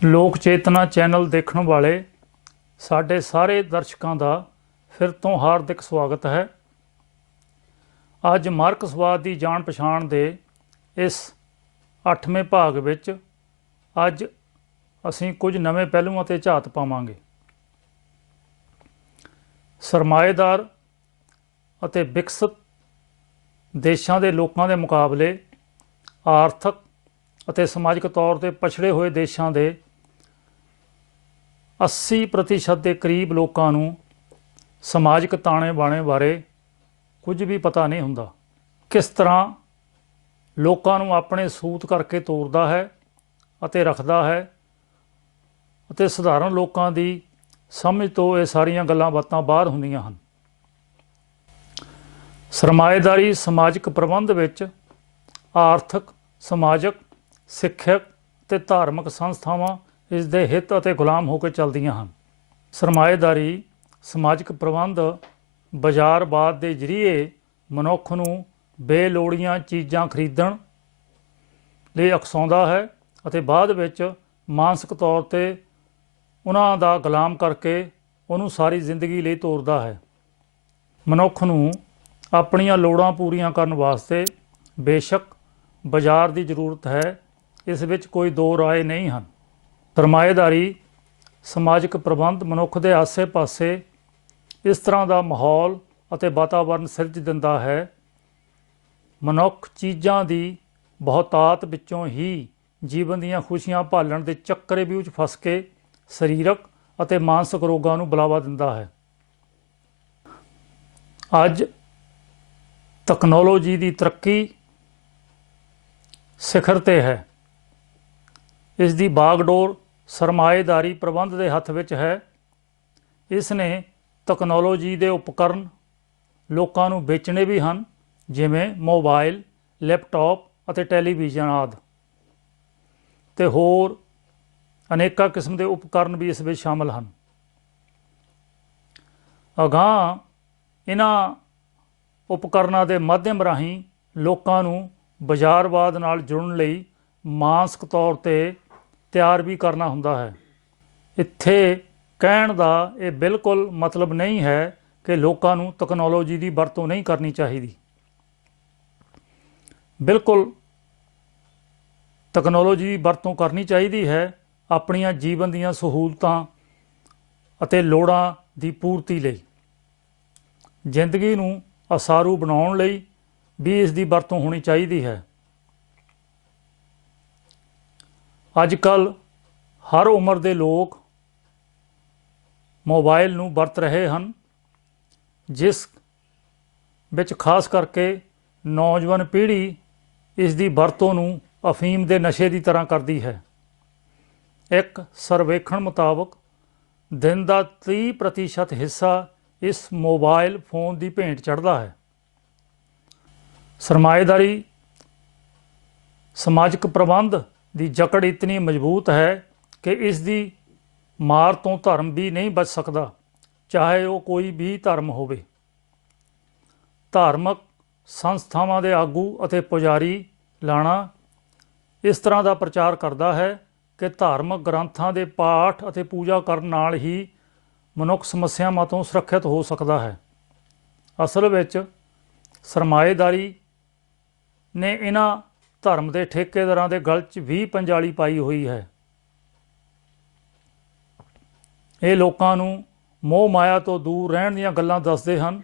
ਲੋਕ ਚੇਤਨਾ ਚੈਨਲ ਦੇਖਣ ਵਾਲੇ ਸਾਡੇ ਸਾਰੇ ਦਰਸ਼ਕਾਂ ਦਾ ਫਿਰ ਤੋਂ ਹਾਰਦਿਕ ਸਵਾਗਤ ਹੈ। ਅੱਜ ਮਾਰਕਸਵਾਦ ਦੀ ਜਾਣ ਪਛਾਣ ਦੇ ਇਸ 8ਵੇਂ ਭਾਗ ਵਿੱਚ ਅੱਜ ਅਸੀਂ ਕੁਝ ਨਵੇਂ ਪਹਿਲੂਆਂ 'ਤੇ ਝਾਤ ਪਾਵਾਂਗੇ। ਸਰਮਾਏਦਾਰ ਅਤੇ ਵਿਕਸਿਤ ਦੇਸ਼ਾਂ ਦੇ ਲੋਕਾਂ ਦੇ ਮੁਕਾਬਲੇ ਆਰਥਿਕ ਅਤੇ ਸਮਾਜਿਕ ਤੌਰ 'ਤੇ ਪਛੜੇ ਹੋਏ ਦੇਸ਼ਾਂ ਦੇ 80% ਦੇ ਕਰੀਬ ਲੋਕਾਂ ਨੂੰ ਸਮਾਜਿਕ ਤਾਣੇ ਬਾਣੇ ਬਾਰੇ ਕੁਝ ਵੀ ਪਤਾ ਨਹੀਂ ਹੁੰਦਾ। ਕਿਸ ਤਰ੍ਹਾਂ ਲੋਕਾਂ ਨੂੰ ਆਪਣੇ ਸੂਤ ਕਰਕੇ ਤੋਰਦਾ ਹੈ ਅਤੇ ਰੱਖਦਾ ਹੈ ਅਤੇ ਸਧਾਰਨ ਲੋਕਾਂ ਦੀ ਸਮਝ ਤੋਂ ਇਹ ਸਾਰੀਆਂ ਗੱਲਾਂ ਬਾਤਾਂ ਬਾਹਰ ਹੁੰਦੀਆਂ ਹਨ। ਸਰਮਾਏਦਾਰੀ ਸਮਾਜਿਕ ਪ੍ਰਬੰਧ ਵਿੱਚ ਆਰਥਿਕ, ਸਮਾਜਿਕ, ਸਿੱਖਿਅਕ ਅਤੇ ਧਾਰਮਿਕ ਸੰਸਥਾਵਾਂ ਇਸ ਦੇ ਹਿੱਤ ਅਤੇ ਗੁਲਾਮ ਹੋ ਕੇ ਚੱਲਦੀਆਂ ਹਨ। ਸਰਮਾਏਦਾਰੀ ਸਮਾਜਿਕ ਪ੍ਰਬੰਧ ਬਾਜ਼ਾਰਵਾਦ ਦੇ ਜ਼ਰੀਏ ਮਨੁੱਖ ਨੂੰ ਬੇਲੋੜੀਆਂ ਚੀਜ਼ਾਂ ਖਰੀਦਣ ਲਈ ਉਕਸਾਉਂਦਾ ਹੈ ਅਤੇ ਬਾਅਦ ਵਿੱਚ ਮਾਨਸਿਕ ਤੌਰ 'ਤੇ ਉਹਨਾਂ ਦਾ ਗੁਲਾਮ ਕਰਕੇ ਉਹਨੂੰ ਸਾਰੀ ਜ਼ਿੰਦਗੀ ਲਈ ਤੋਰਦਾ ਹੈ। ਮਨੁੱਖ ਨੂੰ ਆਪਣੀਆਂ ਲੋੜਾਂ ਪੂਰੀਆਂ ਕਰਨ ਵਾਸਤੇ ਬੇਸ਼ੱਕ ਬਾਜ਼ਾਰ ਦੀ ਜ਼ਰੂਰਤ ਹੈ, ਇਸ ਵਿੱਚ ਕੋਈ ਦੋ ਰਾਏ ਨਹੀਂ ਹਨ। ਸਰਮਾਏਦਾਰੀ ਸਮਾਜਿਕ ਪ੍ਰਬੰਧ ਮਨੁੱਖ ਦੇ ਆਸੇ-ਪਾਸੇ ਇਸ ਤਰ੍ਹਾਂ ਦਾ ਮਾਹੌਲ ਅਤੇ ਵਾਤਾਵਰਨ ਸਿਰਜ ਦਿੰਦਾ ਹੈ। ਮਨੁੱਖ ਚੀਜ਼ਾਂ ਦੀ ਬਹੁਤਾਤ ਵਿੱਚੋਂ ਹੀ ਜੀਵਨ ਦੀਆਂ ਖੁਸ਼ੀਆਂ ਭਾਲਣ ਦੇ ਚੱਕਰੇ ਵਿੱਚ ਫਸ ਕੇ ਸਰੀਰਕ ਅਤੇ ਮਾਨਸਿਕ ਰੋਗਾਂ ਨੂੰ ਬੁਲਾਵਾ ਦਿੰਦਾ ਹੈ। ਅੱਜ ਤਕਨੋਲੋਜੀ ਦੀ ਤਰੱਕੀ ਸਿਖਰ 'ਤੇ ਹੈ। ਇਸ ਦੀ ਬਾਗਡੋਰ ਸਰਮਾਏਦਾਰੀ ਪ੍ਰਬੰਧ ਦੇ ਹੱਥ ਵਿੱਚ ਹੈ। ਇਸ ਨੇ ਤਕਨੋਲੋਜੀ ਦੇ ਉਪਕਰਨ ਲੋਕਾਂ ਨੂੰ ਵੇਚਣੇ ਵੀ ਹਨ, ਜਿਵੇਂ ਮੋਬਾਈਲ, ਲੈਪਟਾਪ ਅਤੇ ਟੈਲੀਵਿਜ਼ਨ ਆਦਿ, ਅਤੇ ਹੋਰ ਅਨੇਕਾਂ ਕਿਸਮ ਦੇ ਉਪਕਰਨ ਵੀ ਇਸ ਵਿੱਚ ਸ਼ਾਮਲ ਹਨ। ਅਗਾਂਹ ਇਹਨਾਂ ਉਪਕਰਨਾਂ ਦੇ ਮਾਧਿਅਮ ਰਾਹੀਂ ਲੋਕਾਂ ਨੂੰ ਬਾਜ਼ਾਰਵਾਦ ਨਾਲ ਜੁੜਨ ਲਈ ਮਾਨਸਿਕ ਤੌਰ 'ਤੇ ਤਿਆਰ ਵੀ ਕਰਨਾ ਹੁੰਦਾ ਹੈ। ਇੱਥੇ ਕਹਿਣ ਦਾ ਇਹ ਬਿਲਕੁਲ ਮਤਲਬ ਨਹੀਂ ਹੈ ਕਿ ਲੋਕਾਂ ਨੂੰ ਤਕਨੋਲੋਜੀ ਦੀ ਵਰਤੋਂ ਨਹੀਂ ਕਰਨੀ ਚਾਹੀਦੀ। ਬਿਲਕੁਲ ਤਕਨੋਲੋਜੀ ਦੀ ਵਰਤੋਂ ਕਰਨੀ ਚਾਹੀਦੀ ਹੈ, ਆਪਣੀਆਂ ਜੀਵਨ ਦੀਆਂ ਸਹੂਲਤਾਂ ਅਤੇ ਲੋੜਾਂ ਦੀ ਪੂਰਤੀ ਲਈ। ਜ਼ਿੰਦਗੀ ਨੂੰ ਅਸਾਰੂ ਬਣਾਉਣ ਲਈ ਵੀ ਇਸ ਦੀ ਵਰਤੋਂ ਹੋਣੀ ਚਾਹੀਦੀ ਹੈ। ਅੱਜ ਕੱਲ੍ਹ ਹਰ ਉਮਰ ਦੇ ਲੋਕ ਮੋਬਾਈਲ ਨੂੰ ਵਰਤ ਰਹੇ ਹਨ, ਜਿਸ ਵਿੱਚ ਖਾਸ ਕਰਕੇ ਨੌਜਵਾਨ ਪੀੜ੍ਹੀ ਇਸ ਦੀ ਵਰਤੋਂ ਨੂੰ ਅਫੀਮ ਦੇ ਨਸ਼ੇ ਦੀ ਤਰ੍ਹਾਂ ਕਰਦੀ ਹੈ। ਇੱਕ ਸਰਵੇਖਣ ਮੁਤਾਬਕ ਦਿਨ ਦਾ 30% ਹਿੱਸਾ ਇਸ ਮੋਬਾਈਲ ਫੋਨ ਦੀ ਭੇਂਟ ਚੜ੍ਹਦਾ ਹੈ। ਸਰਮਾਏਦਾਰੀ ਸਮਾਜਿਕ ਪ੍ਰਬੰਧ ਦੀ ਜਕੜ ਇਤਨੀ ਮਜ਼ਬੂਤ ਹੈ ਕਿ ਇਸ ਦੀ ਮਾਰ ਤੋਂ ਧਰਮ ਵੀ ਨਹੀਂ ਬਚ ਸਕਦਾ, ਚਾਹੇ ਉਹ ਕੋਈ ਵੀ ਧਰਮ ਹੋਵੇ। ਧਾਰਮਿਕ ਸੰਸਥਾਵਾਂ ਦੇ ਆਗੂ ਅਤੇ ਪੁਜਾਰੀ ਲਾਣਾ ਇਸ ਤਰ੍ਹਾਂ ਦਾ ਪ੍ਰਚਾਰ ਕਰਦਾ ਹੈ ਕਿ ਧਾਰਮਿਕ ਗ੍ਰੰਥਾਂ ਦੇ ਪਾਠ ਅਤੇ ਪੂਜਾ ਕਰਨ ਨਾਲ ਹੀ ਮਨੁੱਖ ਸਮੱਸਿਆਵਾਂ ਤੋਂ ਸੁਰੱਖਿਅਤ ਹੋ ਸਕਦਾ ਹੈ। ਅਸਲ ਵਿੱਚ ਸਰਮਾਏਦਾਰੀ ਨੇ ਇਹਨਾਂ ਧਰਮ ਦੇ ਠੇਕੇਦਾਰਾਂ ਦੇ ਗਲ 'ਚ ਵੀ ਪੰਜਾਲੀ ਪਾਈ ਹੋਈ ਹੈ। ਇਹ ਲੋਕਾਂ ਨੂੰ ਮੋਹ ਮਾਇਆ ਤੋਂ ਦੂਰ ਰਹਿਣ ਦੀਆਂ ਗੱਲਾਂ ਦੱਸਦੇ ਹਨ।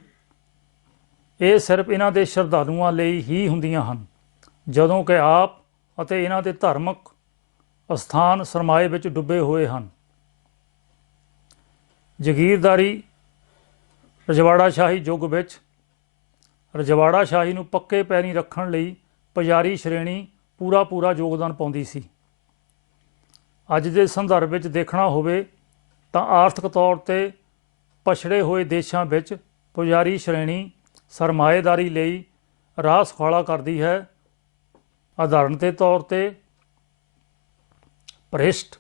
ਇਹ ਸਿਰਫ ਇਹਨਾਂ ਦੇ ਸ਼ਰਧਾਲੂਆਂ ਲਈ ਹੀ ਹੁੰਦੀਆਂ ਹਨ, ਜਦੋਂ ਕਿ ਆਪ ਅਤੇ ਇਹਨਾਂ ਦੇ ਧਾਰਮਿਕ ਅਸਥਾਨ ਸਰਮਾਏ ਵਿੱਚ ਡੁੱਬੇ ਹੋਏ ਹਨ। ਜਗੀਰਦਾਰੀ ਰਜਵਾੜਾ ਸ਼ਾਹੀ ਯੁੱਗ ਵਿੱਚ ਰਜਵਾੜਾ ਸ਼ਾਹੀ ਨੂੰ ਪੱਕੇ ਪੈਰੀਂ ਰੱਖਣ ਲਈ ਪੁਜਾਰੀ ਸ਼੍ਰੇਣੀ ਪੂਰਾ ਯੋਗਦਾਨ ਪਾਉਂਦੀ ਸੀ। ਅੱਜ ਦੇ ਸੰਦਰਭ ਵਿੱਚ ਦੇਖਣਾ ਹੋਵੇ ਤਾਂ ਆਰਥਿਕ ਤੌਰ 'ਤੇ ਪਛੜੇ ਹੋਏ ਦੇਸ਼ਾਂ ਵਿੱਚ ਪੁਜਾਰੀ ਸ਼੍ਰੇਣੀ ਸਰਮਾਏਦਾਰੀ ਲਈ ਰਾਹ ਸੁਖਾਲਾ ਕਰਦੀ ਹੈ। ਉਦਾਹਰਨ ਦੇ ਤੌਰ 'ਤੇ ਭ੍ਰਿਸ਼ਟ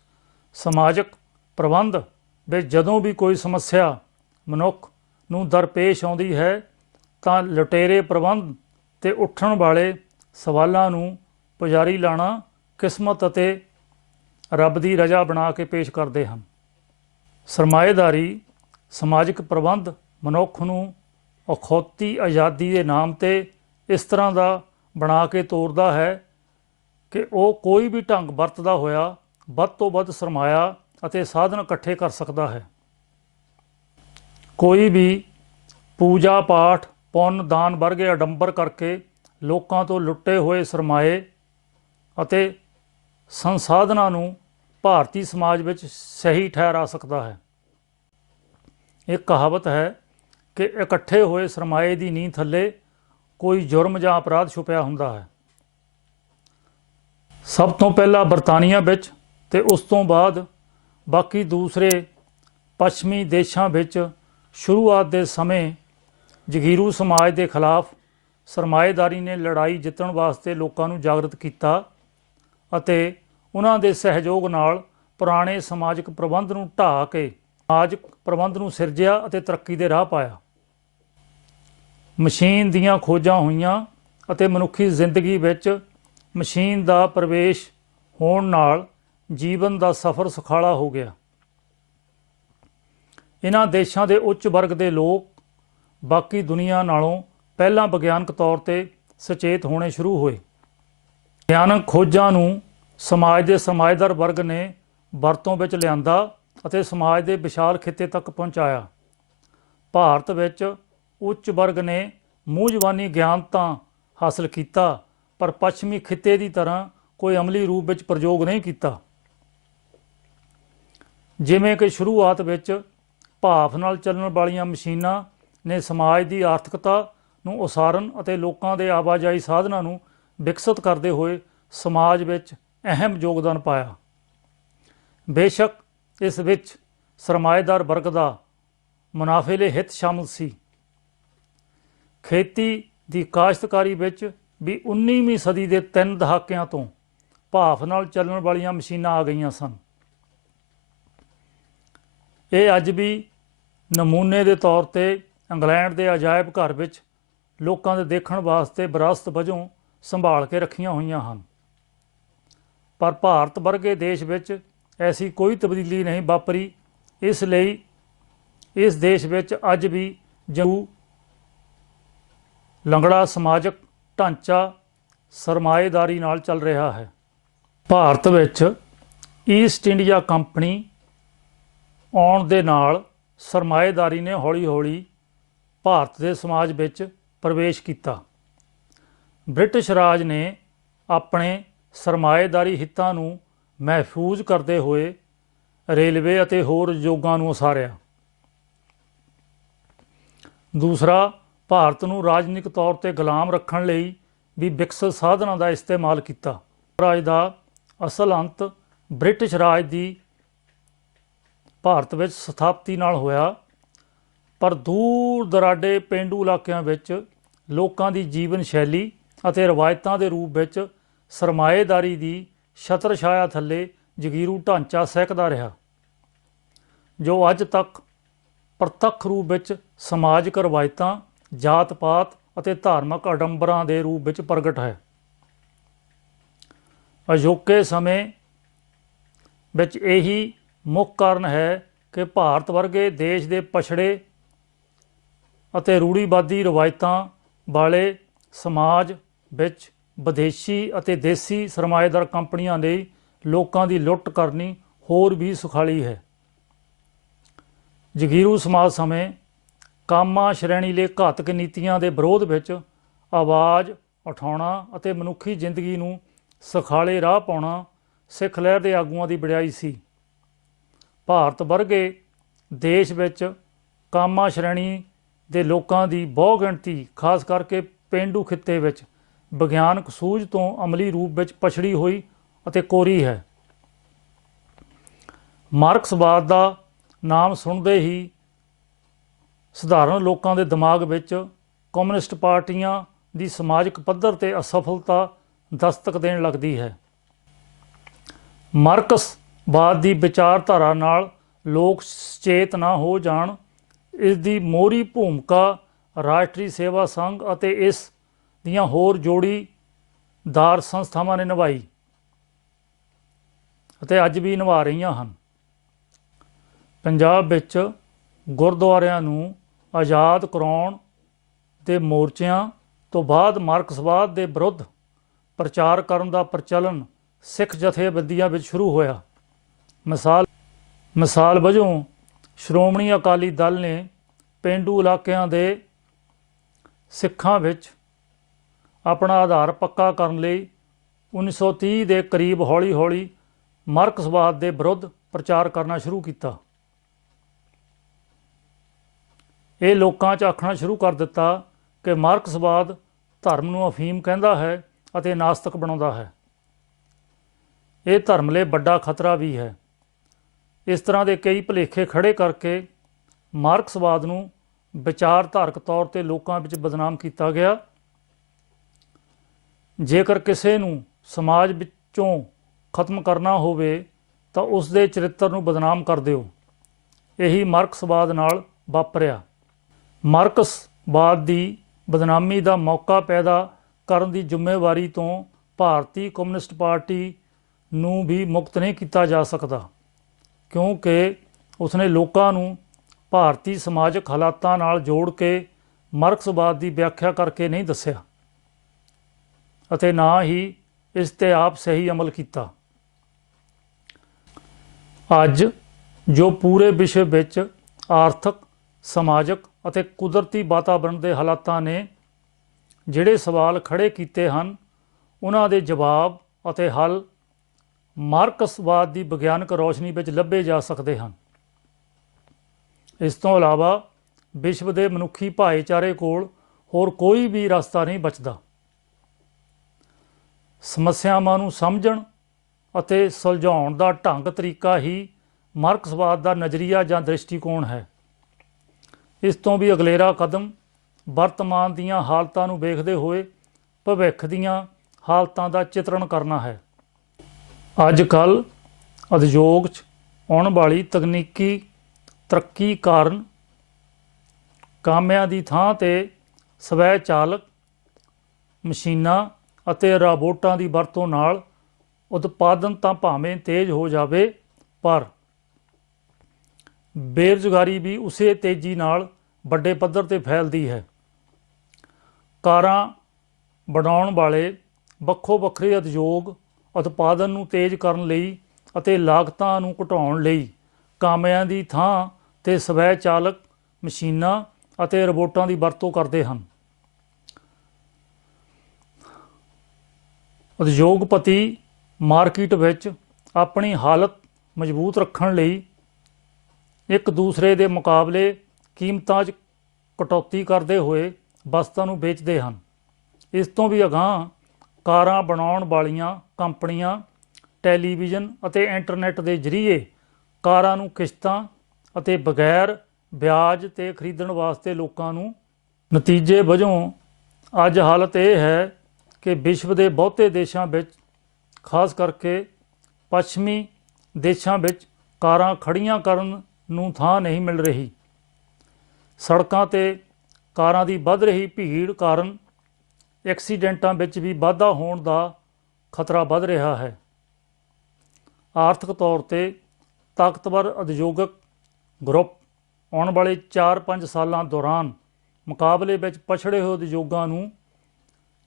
ਸਮਾਜਿਕ ਪ੍ਰਬੰਧ ਵਿੱਚ ਜਦੋਂ ਵੀ ਕੋਈ ਸਮੱਸਿਆ ਮਨੁੱਖ ਨੂੰ ਦਰਪੇਸ਼ ਆਉਂਦੀ ਹੈ ਤਾਂ ਲੁਟੇਰੇ ਪ੍ਰਬੰਧ 'ਤੇ ਉੱਠਣ ਵਾਲੇ ਸਵਾਲਾਂ ਨੂੰ ਪੁਜਾਰੀ ਲਾਣਾ ਕਿਸਮਤ ਅਤੇ ਰੱਬ ਦੀ ਰਜ਼ਾ ਬਣਾ ਕੇ ਪੇਸ਼ ਕਰਦੇ ਹਨ। ਸਰਮਾਏਦਾਰੀ ਸਮਾਜਿਕ ਪ੍ਰਬੰਧ ਮਨੁੱਖ ਨੂੰ ਅਖੌਤੀ ਆਜ਼ਾਦੀ ਦੇ ਨਾਮ 'ਤੇ ਇਸ ਤਰ੍ਹਾਂ ਦਾ ਬਣਾ ਕੇ ਤੋਰਦਾ ਹੈ ਕਿ ਉਹ ਕੋਈ ਵੀ ਢੰਗ ਵਰਤਦਾ ਹੋਇਆ ਵੱਧ ਤੋਂ ਵੱਧ ਸਰਮਾਇਆ ਅਤੇ ਸਾਧਨ ਇਕੱਠੇ ਕਰ ਸਕਦਾ ਹੈ। ਕੋਈ ਵੀ ਪੂਜਾ ਪਾਠ ਪੁੰਨ ਦਾਨ ਵਰਗੇ ਆਡੰਬਰ ਕਰਕੇ ਲੋਕਾਂ ਤੋਂ ਲੁੱਟੇ ਹੋਏ ਸਰਮਾਏ ਅਤੇ ਸੰਸਾਧਨਾਂ ਨੂੰ ਭਾਰਤੀ ਸਮਾਜ ਵਿੱਚ ਸਹੀ ਠਹਿਰਾ ਸਕਦਾ ਹੈ। ਇੱਕ ਕਹਾਵਤ ਹੈ ਕਿ ਇਕੱਠੇ ਹੋਏ ਸਰਮਾਏ ਦੀ ਨੀਂਹ ਥੱਲੇ ਕੋਈ ਜੁਰਮ ਜਾਂ ਅਪਰਾਧ ਛੁਪਿਆ ਹੁੰਦਾ ਹੈ। ਸਭ ਤੋਂ ਪਹਿਲਾਂ ਬਰਤਾਨੀਆ ਵਿੱਚ ਅਤੇ ਉਸ ਤੋਂ ਬਾਅਦ ਬਾਕੀ ਦੂਸਰੇ ਪੱਛਮੀ ਦੇਸ਼ਾਂ ਵਿੱਚ ਸ਼ੁਰੂਆਤ ਦੇ ਸਮੇਂ ਜਗੀਰੂ ਸਮਾਜ ਦੇ ਖਿਲਾਫ ਸਰਮਾਏਦਾਰੀ ਨੇ ਲੜਾਈ ਜਿੱਤਣ ਵਾਸਤੇ ਲੋਕਾਂ ਨੂੰ ਜਾਗਰਤ ਕੀਤਾ ਅਤੇ ਉਹਨਾਂ ਦੇ ਸਹਿਯੋਗ ਨਾਲ ਪੁਰਾਣੇ ਸਮਾਜਿਕ ਪ੍ਰਬੰਧ ਨੂੰ ਢਾਹ ਕੇ ਸਮਾਜਿਕ ਪ੍ਰਬੰਧ ਨੂੰ ਸਿਰਜਿਆ ਅਤੇ ਤਰੱਕੀ ਦੇ ਰਾਹ ਪਾਇਆ। ਮਸ਼ੀਨ ਦੀਆਂ ਖੋਜਾਂ ਹੋਈਆਂ ਅਤੇ ਮਨੁੱਖੀ ਜ਼ਿੰਦਗੀ ਵਿੱਚ ਮਸ਼ੀਨ ਦਾ ਪ੍ਰਵੇਸ਼ ਹੋਣ ਨਾਲ ਜੀਵਨ ਦਾ ਸਫ਼ਰ ਸੁਖਾਲਾ ਹੋ ਗਿਆ। ਇਹਨਾਂ ਦੇਸ਼ਾਂ ਦੇ ਉੱਚ ਵਰਗ ਦੇ ਲੋਕ ਬਾਕੀ ਦੁਨੀਆ ਨਾਲੋਂ ਪਹਿਲਾਂ ਵਿਗਿਆਨਕ ਤੌਰ 'ਤੇ ਸੁਚੇਤ ਹੋਣੇ ਸ਼ੁਰੂ ਹੋਏ। ਵਿਗਿਆਨਕ ਖੋਜਾਂ ਨੂੰ ਸਮਾਜ ਦੇ ਸਰਮਾਏਦਾਰ ਵਰਗ ਨੇ ਵਰਤੋਂ ਵਿੱਚ ਲਿਆਂਦਾ ਅਤੇ ਸਮਾਜ ਦੇ ਵਿਸ਼ਾਲ ਖਿੱਤੇ ਤੱਕ ਪਹੁੰਚਾਇਆ। ਭਾਰਤ ਵਿੱਚ ਉੱਚ ਵਰਗ ਨੇ ਮੂੰਹ ਜ਼ਬਾਨੀ ਗਿਆਨ ਤਾਂ ਹਾਸਲ ਕੀਤਾ, ਪਰ ਪੱਛਮੀ ਖਿੱਤੇ ਦੀ ਤਰ੍ਹਾਂ ਕੋਈ ਅਮਲੀ ਰੂਪ ਵਿੱਚ ਪ੍ਰਯੋਗ ਨਹੀਂ ਕੀਤਾ। ਜਿਵੇਂ ਕਿ ਸ਼ੁਰੂਆਤ ਵਿੱਚ ਭਾਫ਼ ਨਾਲ ਚੱਲਣ ਵਾਲੀਆਂ ਮਸ਼ੀਨਾਂ ਨੇ ਸਮਾਜ ਦੀ ਆਰਥਿਕਤਾ ਨੂੰ ਉਸਾਰਨ ਅਤੇ ਲੋਕਾਂ ਦੇ ਆਵਾਜਾਈ ਸਾਧਨਾਂ ਨੂੰ ਵਿਕਸਿਤ ਕਰਦੇ ਹੋਏ ਸਮਾਜ ਵਿੱਚ ਅਹਿਮ ਯੋਗਦਾਨ ਪਾਇਆ। ਬੇਸ਼ੱਕ ਇਸ ਵਿੱਚ ਸਰਮਾਏਦਾਰ ਵਰਗ ਦਾ ਮੁਨਾਫੇਲੇ ਹਿੱਤ ਸ਼ਾਮਲ ਸੀ। ਖੇਤੀ ਦੀ ਕਾਸ਼ਤਕਾਰੀ ਵਿੱਚ ਵੀ 19ਵੀਂ ਸਦੀ ਦੇ 3 ਦਹਾਕਿਆਂ ਤੋਂ ਭਾਫ਼ ਨਾਲ ਚੱਲਣ ਵਾਲੀਆਂ ਮਸ਼ੀਨਾਂ ਆ ਗਈਆਂ ਸਨ। ਇਹ ਅੱਜ ਵੀ ਨਮੂਨੇ ਦੇ ਤੌਰ 'ਤੇ ਇੰਗਲੈਂਡ ਦੇ ਅਜਾਇਬ ਘਰ ਵਿੱਚ ਲੋਕਾਂ ਦੇ ਦੇਖਣ ਵਾਸਤੇ ਵਿਰਾਸਤ ਵਜੋਂ ਸੰਭਾਲ ਕੇ ਰੱਖੀਆਂ ਹੋਈਆਂ ਹਨ। ਪਰ ਭਾਰਤ ਵਰਗੇ ਦੇਸ਼ ਵਿੱਚ ਐਸੀ ਕੋਈ ਤਬਦੀਲੀ ਨਹੀਂ ਵਾਪਰੀ। ਇਸ ਲਈ ਇਸ ਦੇਸ਼ ਵਿੱਚ ਅੱਜ ਵੀ ਜੂ ਲੰਗੜਾ ਸਮਾਜਿਕ ਢਾਂਚਾ ਸਰਮਾਏਦਾਰੀ ਨਾਲ ਚੱਲ ਰਿਹਾ ਹੈ। ਭਾਰਤ ਵਿੱਚ ਈਸਟ ਇੰਡੀਆ ਕੰਪਨੀ ਆਉਣ ਦੇ ਨਾਲ ਸਰਮਾਏਦਾਰੀ ਨੇ ਹੌਲੀ ਹੌਲੀ ਭਾਰਤ ਦੇ ਸਮਾਜ ਵਿੱਚ ਪ੍ਰਵੇਸ਼ ਕੀਤਾ। ਬ੍ਰਿਟਿਸ਼ ਰਾਜ ਨੇ ਆਪਣੇ ਸਰਮਾਏਦਾਰੀ ਹਿੱਤਾਂ ਨੂੰ ਮਹਿਫੂਜ਼ ਕਰਦੇ ਹੋਏ ਰੇਲਵੇ ਅਤੇ ਹੋਰ ਉਦਯੋਗਾਂ ਨੂੰ ਉਸਾਰਿਆ। ਦੂਸਰਾ, ਭਾਰਤ ਨੂੰ ਰਾਜਨੀਤਿਕ ਤੌਰ 'ਤੇ ਗੁਲਾਮ ਰੱਖਣ ਲਈ ਵੀ ਵਿਕਸਿਤ ਸਾਧਨਾਂ ਦਾ ਇਸਤੇਮਾਲ ਕੀਤਾ। ਰਾਜ ਦਾ ਅਸਲ ਅੰਤ ਬ੍ਰਿਟਿਸ਼ ਰਾਜ ਦੀ ਭਾਰਤ ਵਿੱਚ ਸਥਾਪਤੀ ਨਾਲ ਹੋਇਆ, ਪਰ ਦੂਰ ਦਰਾਡੇ ਪੇਂਡੂ ਇਲਾਕਿਆਂ ਵਿੱਚ ਲੋਕਾਂ ਦੀ ਜੀਵਨ ਸ਼ੈਲੀ ਅਤੇ ਰਵਾਇਤਾਂ ਦੇ ਰੂਪ ਵਿੱਚ ਸਰਮਾਏਦਾਰੀ ਦੀ ਛਤਰ ਛਾਇਆ ਥੱਲੇ ਜਗੀਰੂ ਢਾਂਚਾ ਸਹਿਕਦਾ ਰਿਹਾ, ਜੋ ਅੱਜ ਤੱਕ ਪ੍ਰਤੱਖ ਰੂਪ ਵਿੱਚ ਸਮਾਜਿਕ ਰਵਾਇਤਾਂ, ਜਾਤ ਪਾਤ ਅਤੇ ਧਾਰਮਿਕ ਆਡੰਬਰਾਂ ਦੇ ਰੂਪ ਵਿੱਚ ਪ੍ਰਗਟ ਹੈ। ਅਜੋਕੇ ਸਮੇਂ ਵਿੱਚ ਇਹੀ ਮੁੱਖ ਕਾਰਨ ਹੈ ਕਿ ਭਾਰਤ ਵਰਗੇ ਦੇਸ਼ ਦੇ ਪਛੜੇ ਅਤੇ ਰੂੜੀਵਾਦੀ ਰਵਾਇਤਾਂ ਵਾਲੇ ਸਮਾਜ ਵਿੱਚ ਵਿਦੇਸ਼ੀ ਅਤੇ ਦੇਸੀ ਸਰਮਾਏਦਾਰ ਕੰਪਨੀਆਂ ਲਈ ਲੋਕਾਂ ਦੀ ਲੁੱਟ ਕਰਨੀ ਹੋਰ ਵੀ ਸੁਖਾਲੀ ਹੈ। ਜਗੀਰੂ ਸਮਾਜ ਸਮੇਂ ਕਾਮਾ ਸ਼੍ਰੇਣੀ ਲਈ ਘਾਤਕ ਨੀਤੀਆਂ ਦੇ ਵਿਰੋਧ ਵਿੱਚ ਆਵਾਜ਼ ਉਠਾਉਣਾ ਅਤੇ ਮਨੁੱਖੀ ਜ਼ਿੰਦਗੀ ਨੂੰ ਸੁਖਾਲੇ ਰਾਹ ਪਾਉਣਾ ਸਿੱਖ ਲਹਿਰ ਦੇ ਆਗੂਆਂ ਦੀ ਵਡਿਆਈ ਸੀ। ਭਾਰਤ ਵਰਗੇ ਦੇਸ਼ ਵਿੱਚ ਕਾਮਾ ਸ਼੍ਰੇਣੀ ਦੇ ਲੋਕਾਂ ਦੀ ਬਹੁ ਗਿਣਤੀ, ਖਾਸ ਕਰਕੇ ਪੇਂਡੂ ਖਿੱਤੇ ਵਿੱਚ ਵਿਗਿਆਨਕ ਸੂਝ ਤੋਂ ਅਮਲੀ ਰੂਪ ਵਿੱਚ ਪਛੜੀ ਹੋਈ ਅਤੇ ਕੋਰੀ ਹੈ। ਮਾਰਕਸਵਾਦ ਦਾ ਨਾਮ ਸੁਣਦੇ ਹੀ ਸਧਾਰਨ ਲੋਕਾਂ ਦੇ ਦਿਮਾਗ ਵਿੱਚ ਕਮਿਊਨਿਸਟ ਪਾਰਟੀਆਂ ਦੀ ਸਮਾਜਿਕ ਪੱਧਰ 'ਤੇ ਅਸਫਲਤਾ ਦਸਤਕ ਦੇਣ ਲੱਗਦੀ ਹੈ। ਮਾਰਕਸਵਾਦ ਦੀ ਵਿਚਾਰਧਾਰਾ ਨਾਲ ਲੋਕ ਸੁਚੇਤ ਨਾ ਹੋ ਜਾਣ, ਇਸ ਦੀ ਮੋਹਰੀ ਭੂਮਿਕਾ ਰਾਸ਼ਟਰੀ ਸੇਵਾ ਸੰਘ ਅਤੇ ਇਸ ਦੀਆਂ ਹੋਰ ਜੋੜੀਦਾਰ ਸੰਸਥਾਵਾਂ ਨੇ ਨਿਭਾਈ। ਅਤੇ ਅੱਜ ਵੀ ਨਿਭਾ ਰਹੀਆਂ ਹਨ। ਪੰਜਾਬ ਵਿੱਚ ਗੁਰਦੁਆਰਿਆਂ ਨੂੰ ਆਜ਼ਾਦ ਕਰਾਉਣ ਦੇ ਮੋਰਚਿਆਂ ਤੋਂ ਬਾਅਦ ਮਾਰਕਸਵਾਦ ਦੇ ਵਿਰੁੱਧ ਪ੍ਰਚਾਰ ਕਰਨ ਦਾ ਪ੍ਰਚਲਨ ਸਿੱਖ ਜਥੇਬੰਦੀਆਂ ਵਿੱਚ ਸ਼ੁਰੂ ਹੋਇਆ। ਮਿਸਾਲ ਵਜੋਂ ਸ਼੍ਰੋਮਣੀ ਅਕਾਲੀ ਦਲ ਨੇ ਪੇਂਡੂ ਇਲਾਕਿਆਂ ਦੇ ਸਿੱਖਾਂ ਵਿੱਚ ਆਪਣਾ ਆਧਾਰ ਪੱਕਾ ਕਰਨ ਲਈ 1930 ਦੇ ਕਰੀਬ ਹੌਲੀ-ਹੌਲੀ ਮਾਰਕਸਵਾਦ ਦੇ ਵਿਰੁੱਧ ਪ੍ਰਚਾਰ ਕਰਨਾ ਸ਼ੁਰੂ ਕੀਤਾ। ਇਹ ਲੋਕਾਂ 'ਚ ਆਖਣਾ ਸ਼ੁਰੂ ਕਰ ਦਿੱਤਾ ਕਿ ਮਾਰਕਸਵਾਦ ਧਰਮ ਨੂੰ ਅਫੀਮ ਕਹਿੰਦਾ ਹੈ ਅਤੇ ਨਾਸਤਕ ਬਣਾਉਂਦਾ ਹੈ। ਇਹ ਧਰਮ ਲਈ ਵੱਡਾ ਖਤਰਾ ਵੀ ਹੈ। ਇਸ ਤਰ੍ਹਾਂ ਦੇ ਕਈ ਭੁਲੇਖੇ ਖੜੇ ਕਰਕੇ ਮਾਰਕਸਵਾਦ ਨੂੰ ਵਿਚਾਰਧਾਰਕ ਤੌਰ 'ਤੇ ਲੋਕਾਂ ਵਿੱਚ ਬਦਨਾਮ ਕੀਤਾ ਗਿਆ। ਜੇਕਰ ਕਿਸੇ ਨੂੰ ਸਮਾਜ ਵਿੱਚੋਂ ਖਤਮ ਕਰਨਾ ਹੋਵੇ ਤਾਂ ਉਸ ਦੇ ਚਰਿੱਤਰ ਨੂੰ ਬਦਨਾਮ ਕਰ ਦਿਓ। ਇਹੀ ਮਾਰਕਸਵਾਦ ਨਾਲ ਵਾਪਰਿਆ। ਮਾਰਕਸਵਾਦ ਦੀ ਬਦਨਾਮੀ ਦਾ ਮੌਕਾ ਪੈਦਾ ਕਰਨ ਦੀ ਜ਼ਿੰਮੇਵਾਰੀ ਤੋਂ ਭਾਰਤੀ ਕਮਿਊਨਿਸਟ ਪਾਰਟੀ ਨੂੰ ਵੀ ਮੁਕਤ ਨਹੀਂ ਕੀਤਾ ਜਾ ਸਕਦਾ, ਕਿਉਂਕਿ ਉਸਨੇ ਲੋਕਾਂ ਨੂੰ ਭਾਰਤੀ ਸਮਾਜਿਕ ਹਾਲਾਤਾਂ ਨਾਲ ਜੋੜ ਕੇ ਮਾਰਕਸਵਾਦ ਦੀ ਵਿਆਖਿਆ ਕਰਕੇ ਨਹੀਂ ਦੱਸਿਆ ਅਤੇ ਨਾ ਹੀ ਇਸ 'ਤੇ ਆਪ ਸਹੀ ਅਮਲ ਕੀਤਾ। ਅੱਜ ਜੋ ਪੂਰੇ ਵਿਸ਼ਵ ਵਿੱਚ ਆਰਥਿਕ, ਸਮਾਜਿਕ ਅਤੇ ਕੁਦਰਤੀ ਵਾਤਾਵਰਣ ਦੇ ਹਾਲਾਤਾਂ ਨੇ ਜਿਹੜੇ ਸਵਾਲ ਖੜੇ ਕੀਤੇ ਹਨ, ਉਹਨਾਂ ਦੇ ਜਵਾਬ ਅਤੇ ਹੱਲ ਮਾਰਕਸਵਾਦ ਦੀ ਵਿਗਿਆਨਕ ਰੌਸ਼ਨੀ ਵਿੱਚ ਲੱਭੇ ਜਾ ਸਕਦੇ ਹਨ। ਇਸ ਤੋਂ ਇਲਾਵਾ ਵਿਸ਼ਵ ਦੇ ਮਨੁੱਖੀ ਭਾਈਚਾਰੇ ਕੋਲ ਹੋਰ ਕੋਈ ਵੀ ਰਸਤਾ ਨਹੀਂ ਬਚਦਾ। ਸਮੱਸਿਆਵਾਂ ਨੂੰ ਸਮਝਣ ਅਤੇ ਸੁਲਝਾਉਣ ਦਾ ਢੰਗ ਤਰੀਕਾ ਹੀ ਮਾਰਕਸਵਾਦ ਦਾ ਨਜ਼ਰੀਆ ਜਾਂ ਦ੍ਰਿਸ਼ਟੀਕੋਣ ਹੈ। ਇਸ ਤੋਂ ਵੀ ਅਗਲੇਰਾ ਕਦਮ ਵਰਤਮਾਨ ਦੀਆਂ ਹਾਲਤਾਂ ਨੂੰ ਵੇਖਦੇ ਹੋਏ ਭਵਿੱਖ ਦੀਆਂ ਹਾਲਤਾਂ ਦਾ ਚਿਤਰਣ ਕਰਨਾ ਹੈ। ਅੱਜ ਕੱਲ੍ਹ ਉਦਯੋਗ 'ਚ ਆਉਣ ਵਾਲੀ ਤਕਨੀਕੀ ਤਰੱਕੀ ਕਾਰਨ ਕਾਮਿਆਂ ਦੀ ਥਾਂ 'ਤੇ ਸਵੈ ਚਾਲਕ ਮਸ਼ੀਨਾਂ ਅਤੇ ਰਾਬੋਟਾਂ ਦੀ ਵਰਤੋਂ ਨਾਲ ਉਤਪਾਦਨ ਤਾਂ ਭਾਵੇਂ ਤੇਜ਼ ਹੋ ਜਾਵੇ, ਪਰ ਬੇਰੁਜ਼ਗਾਰੀ ਵੀ ਉਸੇ ਤੇਜ਼ੀ ਨਾਲ ਵੱਡੇ ਪੱਧਰ 'ਤੇ ਫੈਲਦੀ ਹੈ। ਕਾਰਾਂ ਬਣਾਉਣ ਵਾਲੇ ਵੱਖੋ ਵੱਖਰੇ ਉਦਯੋਗ ਉਤਪਾਦਨ ਨੂੰ ਤੇਜ਼ ਕਰਨ ਲਈ ਅਤੇ ਲਾਗਤਾਂ ਨੂੰ ਘਟਾਉਣ ਲਈ ਕਾਮਿਆਂ ਦੀ ਥਾਂ 'ਤੇ ਸਵੈ ਚਾਲਕ ਮਸ਼ੀਨਾਂ ਅਤੇ ਰੋਬੋਟਾਂ ਦੀ ਵਰਤੋਂ ਕਰਦੇ ਹਨ। ਉਦਯੋਗਪਤੀ ਮਾਰਕੀਟ ਵਿੱਚ ਆਪਣੀ ਹਾਲਤ ਮਜ਼ਬੂਤ ਰੱਖਣ ਲਈ ਇੱਕ ਦੂਸਰੇ ਦੇ ਮੁਕਾਬਲੇ ਕੀਮਤਾਂ 'ਚ ਕਟੌਤੀ ਕਰਦੇ ਹੋਏ ਵਸਤਾਂ ਨੂੰ ਵੇਚਦੇ ਹਨ। ਇਸ ਤੋਂ ਵੀ ਅਗਾਂਹ ਕਾਰਾਂ ਬਣਾਉਣ ਵਾਲੀਆਂ ਕੰਪਨੀਆਂ ਟੈਲੀਵਿਜ਼ਨ ਅਤੇ ਇੰਟਰਨੈੱਟ ਦੇ ਜ਼ਰੀਏ ਕਾਰਾਂ ਨੂੰ ਕਿਸ਼ਤਾਂ ਅਤੇ ਬਗੈਰ ਵਿਆਜ 'ਤੇ ਖਰੀਦਣ ਵਾਸਤੇ ਲੋਕਾਂ ਨੂੰ। ਨਤੀਜੇ ਵਜੋਂ ਅੱਜ ਹਾਲਤ ਇਹ ਹੈ ਕਿ ਵਿਸ਼ਵ ਦੇ ਬਹੁਤੇ ਦੇਸ਼ਾਂ ਵਿੱਚ, ਖਾਸ ਕਰਕੇ ਪੱਛਮੀ ਦੇਸ਼ਾਂ ਵਿੱਚ, ਕਾਰਾਂ ਖੜ੍ਹੀਆਂ ਕਰਨ ਨੂੰ ਥਾਂ ਨਹੀਂ ਮਿਲ ਰਹੀ। ਸੜਕਾਂ 'ਤੇ ਕਾਰਾਂ ਦੀ ਵੱਧ ਰਹੀ ਭੀੜ ਕਾਰਨ ਐਕਸੀਡੈਂਟਾਂ ਵਿੱਚ ਵੀ ਵਾਧਾ ਹੋਣ ਦਾ ਖਤਰਾ ਵੱਧ ਰਿਹਾ ਹੈ। ਆਰਥਿਕ ਤੌਰ 'ਤੇ ਤਾਕਤਵਰ ਉਦਯੋਗਿਕ ਗਰੁੱਪ ਆਉਣ ਵਾਲੇ 4-5 ਸਾਲਾਂ ਦੌਰਾਨ ਮੁਕਾਬਲੇ ਵਿੱਚ ਪਛੜੇ ਹੋਏ ਉਦਯੋਗਾਂ ਨੂੰ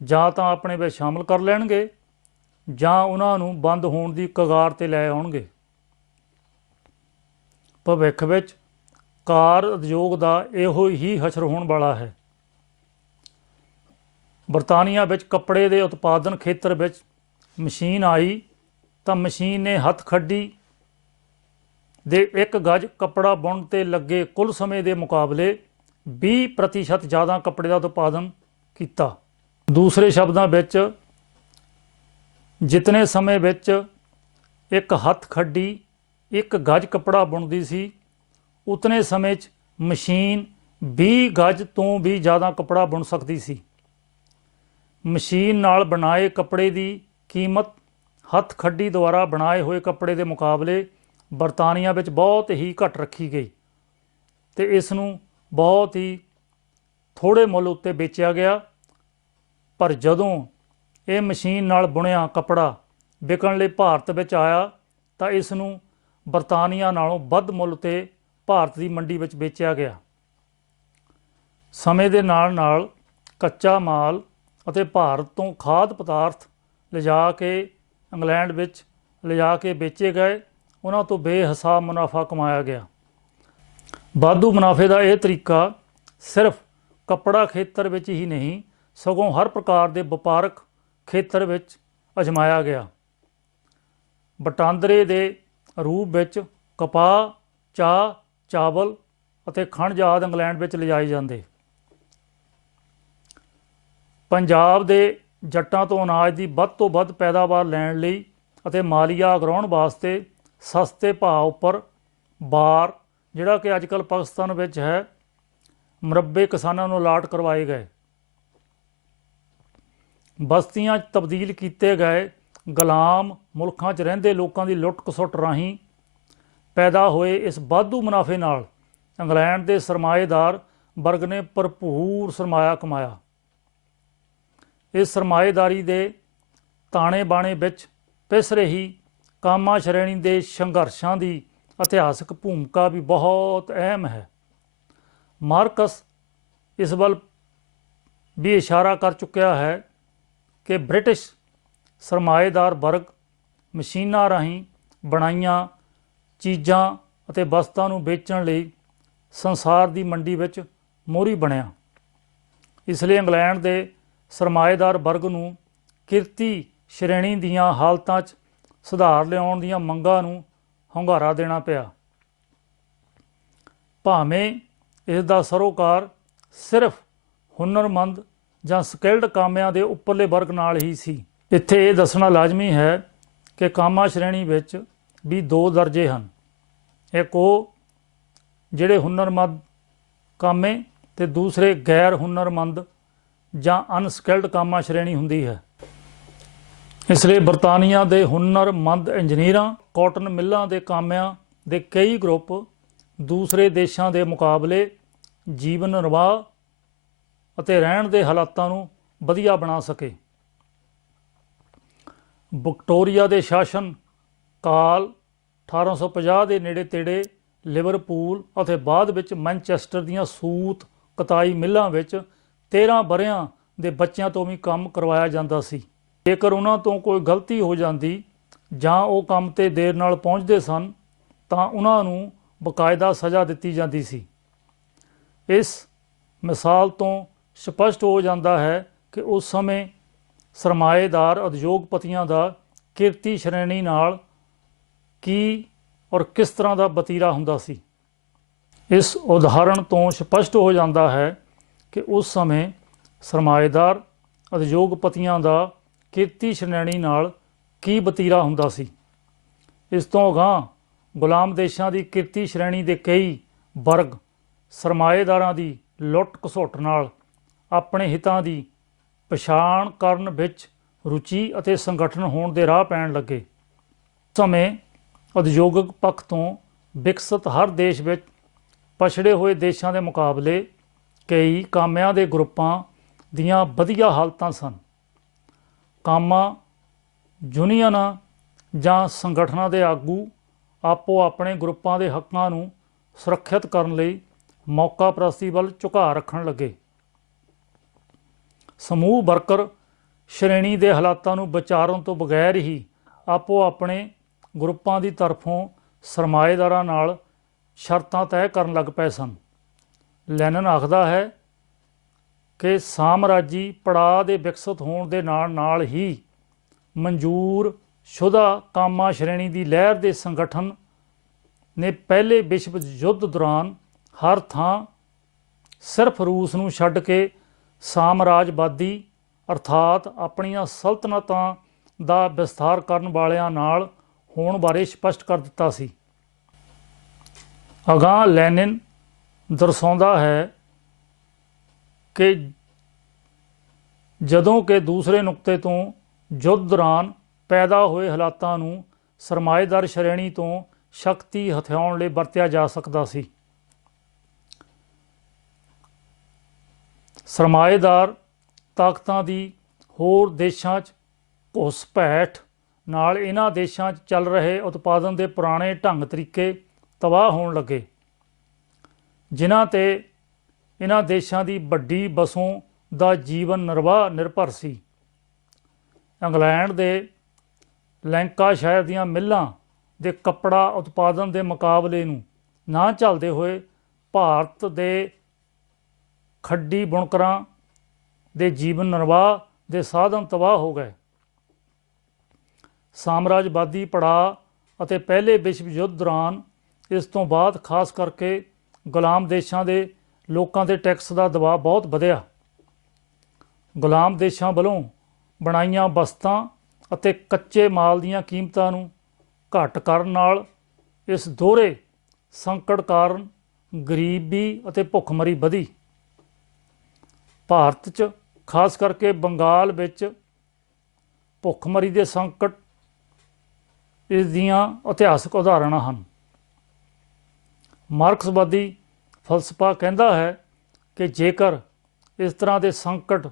ਜਾਂ ਤਾਂ ਆਪਣੇ ਵਿੱਚ ਸ਼ਾਮਲ ਕਰ ਲੈਣਗੇ ਜਾਂ ਉਹਨਾਂ ਨੂੰ ਬੰਦ ਹੋਣ ਦੀ ਕਗਾਰ 'ਤੇ ਲੈ ਆਉਣਗੇ। ਭਵਿੱਖ ਵਿੱਚ ਕਾਰ ਉਦਯੋਗ ਦਾ ਇਹੋ ਹੀ ਹਸ਼ਰ ਹੋਣ ਵਾਲਾ ਹੈ। ਬਰਤਾਨੀਆ ਵਿੱਚ ਕੱਪੜੇ ਦੇ ਉਤਪਾਦਨ ਖੇਤਰ ਵਿੱਚ ਮਸ਼ੀਨ ਆਈ ਤਾਂ ਮਸ਼ੀਨ ਨੇ ਹੱਥ ਖੱਡੀ ਦੇ 1 ਗਜ਼ ਕੱਪੜਾ ਬੁਣਨ 'ਤੇ ਲੱਗੇ ਕੁੱਲ ਸਮੇਂ ਦੇ ਮੁਕਾਬਲੇ 20% ਜ਼ਿਆਦਾ ਕੱਪੜੇ ਦਾ ਉਤਪਾਦਨ ਕੀਤਾ। ਦੂਸਰੇ ਸ਼ਬਦਾਂ ਵਿੱਚ, ਜਿਤਨੇ ਸਮੇਂ ਵਿੱਚ ਇੱਕ ਹੱਥ ਖੱਡੀ 1 ਗਜ਼ ਕੱਪੜਾ ਬੁਣਦੀ ਸੀ, ਉਤਨੇ ਸਮੇਂ 'ਚ ਮਸ਼ੀਨ 20 ਗਜ਼ ਤੋਂ ਵੀ ਜ਼ਿਆਦਾ ਕੱਪੜਾ ਬੁਣ ਸਕਦੀ ਸੀ। ਮਸ਼ੀਨ ਨਾਲ ਬਣਾਏ ਕੱਪੜੇ ਦੀ ਕੀਮਤ ਹੱਥ ਖੱਡੀ ਦੁਆਰਾ ਬਣਾਏ ਹੋਏ ਕੱਪੜੇ ਦੇ ਮੁਕਾਬਲੇ ਬਰਤਾਨੀਆ ਵਿੱਚ ਬਹੁਤ ਹੀ ਘੱਟ ਰੱਖੀ ਗਈ ਅਤੇ ਇਸ ਨੂੰ ਬਹੁਤ ਹੀ ਥੋੜ੍ਹੇ ਮੁੱਲ ਉੱਤੇ ਵੇਚਿਆ ਗਿਆ। ਪਰ ਜਦੋਂ ਇਹ ਮਸ਼ੀਨ ਨਾਲ ਬੁਣਿਆ ਕੱਪੜਾ ਵਿਕਣ ਲਈ ਭਾਰਤ ਵਿੱਚ ਆਇਆ ਤਾਂ ਇਸ ਨੂੰ ਬਰਤਾਨੀਆ ਨਾਲੋਂ ਵੱਧ ਮੁੱਲ ਤੇ ਭਾਰਤ ਦੀ ਮੰਡੀ ਵਿੱਚ ਵੇਚਿਆ ਗਿਆ। ਸਮੇਂ ਦੇ ਨਾਲ ਨਾਲ ਕੱਚਾ ਮਾਲ ਅਤੇ ਭਾਰਤ ਤੋਂ ਖਾਦ ਪਦਾਰਥ ਲਿਜਾ ਕੇ ਇੰਗਲੈਂਡ ਵਿੱਚ ਲਿਜਾ ਕੇ ਵੇਚੇ ਗਏ। ਉਹਨਾਂ ਤੋਂ ਬੇਹਿਸਾਬ ਮੁਨਾਫਾ ਕਮਾਇਆ ਗਿਆ। ਵਾਧੂ ਮੁਨਾਫੇ ਦਾ ਇਹ ਤਰੀਕਾ ਸਿਰਫ ਕੱਪੜਾ ਖੇਤਰ ਵਿੱਚ ਹੀ ਨਹੀਂ, ਸਗੋਂ ਹਰ ਪ੍ਰਕਾਰ ਦੇ ਵਪਾਰਕ ਖੇਤਰ ਵਿੱਚ ਅਜਮਾਇਆ ਗਿਆ। ਵਟਾਂਦਰੇ ਦੇ ਰੂਪ ਵਿੱਚ ਕਪਾਹ, ਚਾਹ, ਚਾਵਲ ਅਤੇ ਖਣਿਜ ਆਦਿ ਇੰਗਲੈਂਡ ਵਿੱਚ ਲਿਜਾਏ ਜਾਂਦੇ। ਪੰਜਾਬ ਦੇ ਜੱਟਾਂ ਤੋਂ ਅਨਾਜ ਦੀ ਵੱਧ ਤੋਂ ਵੱਧ ਪੈਦਾਵਾਰ ਲੈਣ ਲਈ ਅਤੇ ਮਾਲੀਆ ਅਗਰਾਉਣ ਵਾਸਤੇ ਸਸਤੇ ਭਾਅ ਉੱਪਰ ਬਾਰ, ਜਿਹੜਾ ਕਿ ਅੱਜ ਕੱਲ੍ਹ ਪਾਕਿਸਤਾਨ ਵਿੱਚ ਹੈ, ਮੁਰੱਬੇ ਕਿਸਾਨਾਂ ਨੂੰ ਅਲਾਟ ਕਰਵਾਏ ਗਏ। ਬਸਤੀਆਂ 'ਚ ਤਬਦੀਲ ਕੀਤੇ ਗਏ ਗੁਲਾਮ ਮੁਲਕਾਂ 'ਚ ਰਹਿੰਦੇ ਲੋਕਾਂ ਦੀ ਲੁੱਟ ਖਸੁੱਟ ਰਾਹੀਂ ਪੈਦਾ ਹੋਏ ਇਸ ਵਾਧੂ ਮੁਨਾਫੇ ਨਾਲ ਇੰਗਲੈਂਡ ਦੇ ਸਰਮਾਏਦਾਰ ਵਰਗ ਨੇ ਭਰਪੂਰ ਸਰਮਾਇਆ ਕਮਾਇਆ। ਇਸ ਸਰਮਾਏਦਾਰੀ ਦੇ ਤਾਣੇ ਬਾਣੇ ਵਿੱਚ ਪਿਸ ਰਹੀ ਕਾਮਾ ਸ਼੍ਰੇਣੀ ਦੇ ਸੰਘਰਸ਼ਾਂ ਦੀ ਇਤਿਹਾਸਕ ਭੂਮਿਕਾ ਵੀ ਬਹੁਤ ਅਹਿਮ ਹੈ। ਮਾਰਕਸ ਇਸ ਵੱਲ ਵੀ ਇਸ਼ਾਰਾ ਕਰ ਚੁੱਕਿਆ ਹੈ ਕਿ ਬ੍ਰਿਟਿਸ਼ ਸਰਮਾਏਦਾਰ ਵਰਗ ਮਸ਼ੀਨਾਂ ਰਾਹੀਂ ਬਣਾਈਆਂ ਚੀਜ਼ਾਂ ਅਤੇ ਵਸਤਾਂ ਨੂੰ ਵੇਚਣ ਲਈ ਸੰਸਾਰ ਦੀ ਮੰਡੀ ਵਿੱਚ ਮੋਹਰੀ ਬਣਿਆ। ਇਸ ਲਈ ਇੰਗਲੈਂਡ ਦੇ ਸਰਮਾਏਦਾਰ ਵਰਗ ਨੂੰ ਕਿਰਤੀ ਸ਼੍ਰੇਣੀ ਦੀਆਂ ਹਾਲਤਾਂ 'ਚ ਸੁਧਾਰ ਲਿਆਉਣ ਦੀਆਂ ਮੰਗਾਂ ਨੂੰ ਹੁੰਗਾਰਾ ਦੇਣਾ ਪਿਆ। ਭਾਵੇਂ ਇਸ ਦਾ ਸਰੋਕਾਰ ਸਿਰਫ ਹੁਨਰਮੰਦ ਜਾਂ ਸਕਿਲਡ ਕਾਮਿਆਂ ਦੇ ਉੱਪਰਲੇ ਵਰਗ ਨਾਲ ਹੀ ਸੀ। ਇੱਥੇ ਇਹ ਦੱਸਣਾ ਲਾਜ਼ਮੀ ਹੈ ਕਿ ਕਾਮਾ ਸ਼੍ਰੇਣੀ ਵਿੱਚ ਵੀ ਦੋ ਦਰਜੇ ਹਨ। ਇੱਕ ਉਹ ਜਿਹੜੇ ਹੁਨਰਮੰਦ ਕਾਮੇ ਅਤੇ ਦੂਸਰੇ ਗੈਰ ਹੁਨਰਮੰਦ ਜਾਂ ਅਨਸਕਿਲਡ ਕਾਮਾ ਸ਼੍ਰੇਣੀ ਹੁੰਦੀ ਹੈ। ਇਸ ਲਈ ਬਰਤਾਨੀਆ ਦੇ ਹੁਨਰਮੰਦ ਇੰਜੀਨੀਅਰਾਂ, ਕਾਟਨ ਮਿੱਲਾਂ ਦੇ ਕਾਮਿਆਂ ਦੇ ਕਈ ਗਰੁੱਪ ਦੂਸਰੇ ਦੇਸ਼ਾਂ ਦੇ ਮੁਕਾਬਲੇ ਜੀਵਨ ਨਿਰਵਾਹ ਅਤੇ ਰਹਿਣ ਦੇ ਹਾਲਾਤਾਂ ਨੂੰ ਵਧੀਆ ਬਣਾ ਸਕੇ। ਵਿਕਟੋਰੀਆ ਦੇ ਸ਼ਾਸਨ ਕਾਲ 1850 ਦੇ ਨੇੜੇ ਤੇੜੇ ਲਿਵਰਪੂਲ ਅਤੇ ਬਾਅਦ ਵਿੱਚ ਮੈਨਚੈਸਟਰ ਦੀਆਂ ਸੂਤ ਕਤਾਈ ਮਿੱਲਾਂ ਵਿੱਚ 13 ਵਰ੍ਹਿਆਂ ਦੇ ਬੱਚਿਆਂ ਤੋਂ ਵੀ ਕੰਮ ਕਰਵਾਇਆ ਜਾਂਦਾ ਸੀ। ਜੇਕਰ ਉਹਨਾਂ ਤੋਂ ਕੋਈ ਗਲਤੀ ਹੋ ਜਾਂਦੀ ਜਾਂ ਉਹ ਕੰਮ 'ਤੇ ਦੇਰ ਨਾਲ ਪਹੁੰਚਦੇ ਸਨ ਤਾਂ ਉਹਨਾਂ ਨੂੰ ਬਕਾਇਦਾ ਸਜ਼ਾ ਦਿੱਤੀ ਜਾਂਦੀ ਸੀ। ਇਸ ਮਿਸਾਲ ਤੋਂ ਸਪਸ਼ਟ ਹੋ ਜਾਂਦਾ ਹੈ ਕਿ ਉਸ ਸਮੇਂ ਸਰਮਾਏਦਾਰ ਉਦਯੋਗਪਤੀਆਂ ਦਾ ਕਿਰਤੀ ਸ਼੍ਰੇਣੀ ਨਾਲ ਕੀ ਔਰ ਕਿਸ ਤਰ੍ਹਾਂ ਦਾ ਵਤੀਰਾ ਹੁੰਦਾ ਸੀ। ਇਸ ਉਦਾਹਰਣ ਤੋਂ ਸਪਸ਼ਟ ਹੋ ਜਾਂਦਾ ਹੈ ਕਿ ਉਸ ਸਮੇਂ ਸਰਮਾਏਦਾਰ ਉਦਯੋਗਪਤੀਆਂ ਦਾ ਕਿਰਤੀ ਸ਼੍ਰੇਣੀ ਨਾਲ ਕੀ ਵਤੀਰਾ ਹੁੰਦਾ ਸੀ। ਇਸ ਤੋਂ ਅਗਾਂਹ ਗੁਲਾਮ ਦੇਸ਼ਾਂ ਦੀ ਕਿਰਤੀ ਸ਼੍ਰੇਣੀ ਦੇ ਕਈ ਵਰਗ ਸਰਮਾਏਦਾਰਾਂ ਦੀ ਲੁੱਟ ਘਸੁੱਟ ਨਾਲ ਆਪਣੇ ਹਿੱਤਾਂ ਦੀ ਪਛਾਣ ਕਰਨ ਵਿੱਚ ਰੁਚੀ ਅਤੇ ਸੰਗਠਨ ਹੋਣ ਦੇ ਰਾਹ ਪੈਣ ਲੱਗੇ। ਸਮੇਂ ਉਦਯੋਗਿਕ ਪੱਖ ਤੋਂ ਵਿਕਸਿਤ ਹਰ ਦੇਸ਼ ਵਿੱਚ ਪਛੜੇ ਹੋਏ ਦੇਸ਼ਾਂ ਦੇ ਮੁਕਾਬਲੇ ਕਈ ਕਾਮਿਆਂ ਦੇ ਗਰੁੱਪਾਂ ਦੀਆਂ ਵਧੀਆ ਹਾਲਤਾਂ ਸਨ। ਕਾਮਾ ਯੂਨੀਅਨਾਂ ਜਾਂ ਸੰਗਠਨਾਂ ਦੇ ਆਗੂ ਆਪੋ ਆਪਣੇ ਗਰੁੱਪਾਂ ਦੇ ਹੱਕਾਂ ਨੂੰ ਸੁਰੱਖਿਅਤ ਕਰਨ ਲਈ ਮੌਕਾ ਪ੍ਰਸਤੀ ਵੱਲ ਝੁਕਾਅ ਰੱਖਣ ਲੱਗੇ। ਸਮੂਹ ਵਰਕਰ ਸ਼੍ਰੇਣੀ ਦੇ ਹਾਲਾਤਾਂ ਨੂੰ ਵਿਚਾਰਨ ਤੋਂ ਬਗੈਰ ਹੀ ਆਪੋ ਆਪਣੇ ਗਰੁੱਪਾਂ ਦੀ ਤਰਫੋਂ ਸਰਮਾਏਦਾਰਾਂ ਨਾਲ ਸ਼ਰਤਾਂ ਤੈਅ ਕਰਨ ਲੱਗ ਪਏ ਸਨ। ਲੈਨਨ ਆਖਦਾ ਹੈ ਕਿ ਸਾਮਰਾਜੀ ਪੜਾਅ ਦੇ ਵਿਕਸਿਤ ਹੋਣ ਦੇ ਨਾਲ ਨਾਲ ਹੀ ਮਨਜ਼ੂਰ ਸ਼ੁਦਾ ਕਾਮਾ ਸ਼੍ਰੇਣੀ ਦੀ ਲਹਿਰ ਦੇ ਸੰਗਠਨ ਨੇ ਪਹਿਲੇ ਵਿਸ਼ਵ ਯੁੱਧ ਦੌਰਾਨ ਹਰ ਥਾਂ ਸਿਰਫ ਰੂਸ ਨੂੰ ਛੱਡ ਕੇ ਸਾਮਰਾਜਵਾਦੀ ਅਰਥਾਤ ਆਪਣੀਆਂ ਸਲਤਨਤਾਂ ਦਾ ਵਿਸਥਾਰ ਕਰਨ ਵਾਲਿਆਂ ਨਾਲ ਹੋਣ ਬਾਰੇ ਸਪਸ਼ਟ ਕਰ ਦਿੱਤਾ ਸੀ। ਅਗਾਂਹ ਲੈਨਿਨ ਦਰਸਾਉਂਦਾ ਹੈ ਕਿ ਜਦੋਂ ਕਿ ਦੂਸਰੇ ਨੁਕਤੇ ਤੋਂ ਯੁੱਧ ਦੌਰਾਨ ਪੈਦਾ ਹੋਏ ਹਾਲਾਤਾਂ ਨੂੰ ਸਰਮਾਏਦਾਰ ਸ਼੍ਰੇਣੀ ਤੋਂ ਸ਼ਕਤੀ ਹਥਿਆਉਣ ਲਈ ਵਰਤਿਆ ਜਾ ਸਕਦਾ ਸੀ। ਸਰਮਾਏਦਾਰ ਤਾਕਤਾਂ ਦੀ ਹੋਰ ਦੇਸ਼ਾਂ 'ਚ ਘੁਸਪੈਠ ਨਾਲ ਇਹਨਾਂ ਦੇਸ਼ਾਂ 'ਚ ਚੱਲ ਰਹੇ ਉਤਪਾਦਨ ਦੇ ਪੁਰਾਣੇ ਢੰਗ ਤਰੀਕੇ ਤਬਾਹ ਹੋਣ ਲੱਗੇ, ਜਿਨ੍ਹਾਂ 'ਤੇ ਇਹਨਾਂ ਦੇਸ਼ਾਂ ਦੀ ਵੱਡੀ ਵਸੋਂ ਦਾ ਜੀਵਨ ਨਿਰਵਾਹ ਨਿਰਭਰ ਸੀ। ਇੰਗਲੈਂਡ ਦੇ ਲੈਂਕਾਸ਼ਾਇਰ ਦੀਆਂ ਮਿੱਲਾਂ ਦੇ ਕੱਪੜਾ ਉਤਪਾਦਨ ਦੇ ਮੁਕਾਬਲੇ ਨੂੰ ਨਾ ਝੱਲਦੇ ਹੋਏ ਭਾਰਤ ਦੇ ਖੱਡੀ ਬੁਣਕਰਾਂ ਦੇ ਜੀਵਨ ਨਿਰਵਾਹ ਦੇ ਸਾਧਨ ਤਬਾਹ ਹੋ ਗਏ। ਸਾਮਰਾਜਵਾਦੀ ਪੜਾਅ ਅਤੇ ਪਹਿਲੇ ਵਿਸ਼ਵ ਯੁੱਧ ਦੌਰਾਨ ਇਸ ਤੋਂ ਬਾਅਦ ਖਾਸ ਕਰਕੇ ਗੁਲਾਮ ਦੇਸ਼ਾਂ ਦੇ ਲੋਕਾਂ 'ਤੇ ਟੈਕਸ ਦਾ ਦਬਾਅ ਬਹੁਤ ਵਧਿਆ। ਗੁਲਾਮ ਦੇਸ਼ਾਂ ਵੱਲੋਂ ਬਣਾਈਆਂ ਵਸਤਾਂ ਅਤੇ ਕੱਚੇ ਮਾਲ ਦੀਆਂ ਕੀਮਤਾਂ ਨੂੰ ਘੱਟ ਕਰਨ ਨਾਲ ਇਸ ਦੋਹਰੇ ਸੰਕਟ ਕਾਰਨ ਗਰੀਬੀ ਅਤੇ ਭੁੱਖਮਰੀ ਵਧੀ। ਭਾਰਤ 'ਚ ਖਾਸ ਕਰਕੇ ਬੰਗਾਲ ਵਿੱਚ ਭੁੱਖਮਰੀ ਦੇ ਸੰਕਟ ਇਸ ਦੀਆਂ ਇਤਿਹਾਸਕ ਉਦਾਹਰਣਾਂ ਹਨ। ਮਾਰਕਸਵਾਦੀ ਫਲਸਫਾ ਕਹਿੰਦਾ ਹੈ ਕਿ ਜੇਕਰ ਇਸ ਤਰ੍ਹਾਂ ਦੇ ਸੰਕਟ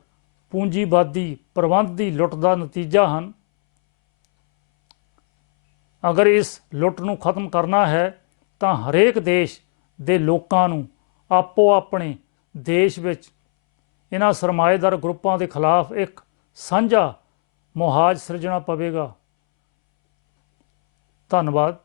ਪੂੰਜੀਵਾਦੀ ਪ੍ਰਬੰਧ ਦੀ ਲੁੱਟ ਦਾ ਨਤੀਜਾ ਹਨ, ਅਗਰ ਇਸ ਲੁੱਟ ਨੂੰ ਖਤਮ ਕਰਨਾ ਹੈ ਤਾਂ ਹਰੇਕ ਦੇਸ਼ ਦੇ ਲੋਕਾਂ ਨੂੰ ਆਪੋ ਆਪਣੇ ਦੇਸ਼ ਵਿੱਚ ਇਹਨਾਂ ਸਰਮਾਏਦਾਰ ਗਰੁੱਪਾਂ ਦੇ ਖਿਲਾਫ ਇੱਕ ਸਾਂਝਾ ਮੁਹਾਜ਼ ਸਿਰਜਣਾ ਪਵੇਗਾ। ਧੰਨਵਾਦ।